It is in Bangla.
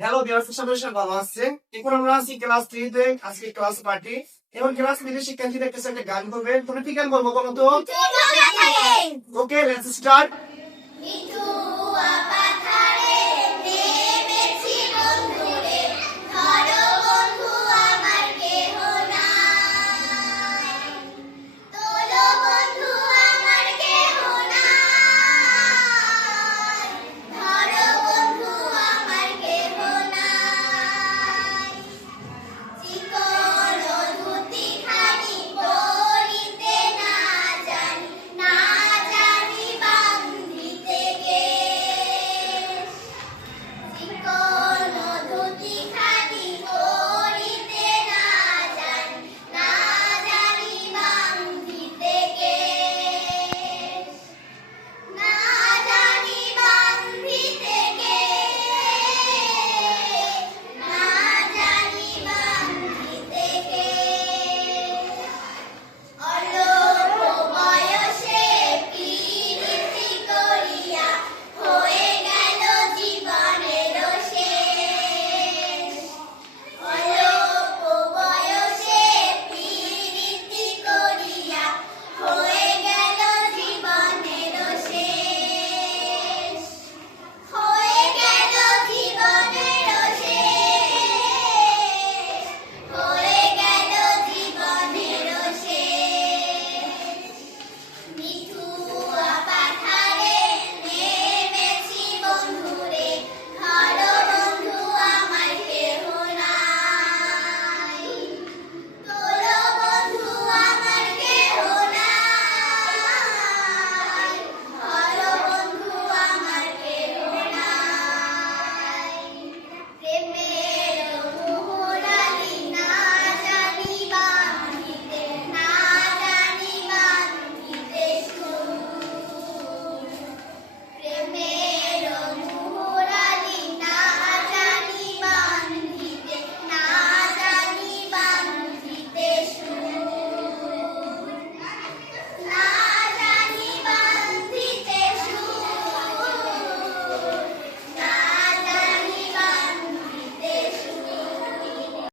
হ্যালো ভিউয়ার্স, সবাই ভালো আছেন? এখন আমরা আছি ক্লাস 3 তে। আজকে ক্লাস পার্টি এবং ক্লাস 3 এর শিক্ষার্থীদের কাছে একটা গান করবে। তুমি কি গান বলবো বলো তো? ওকে, লেটস স্টার্ট।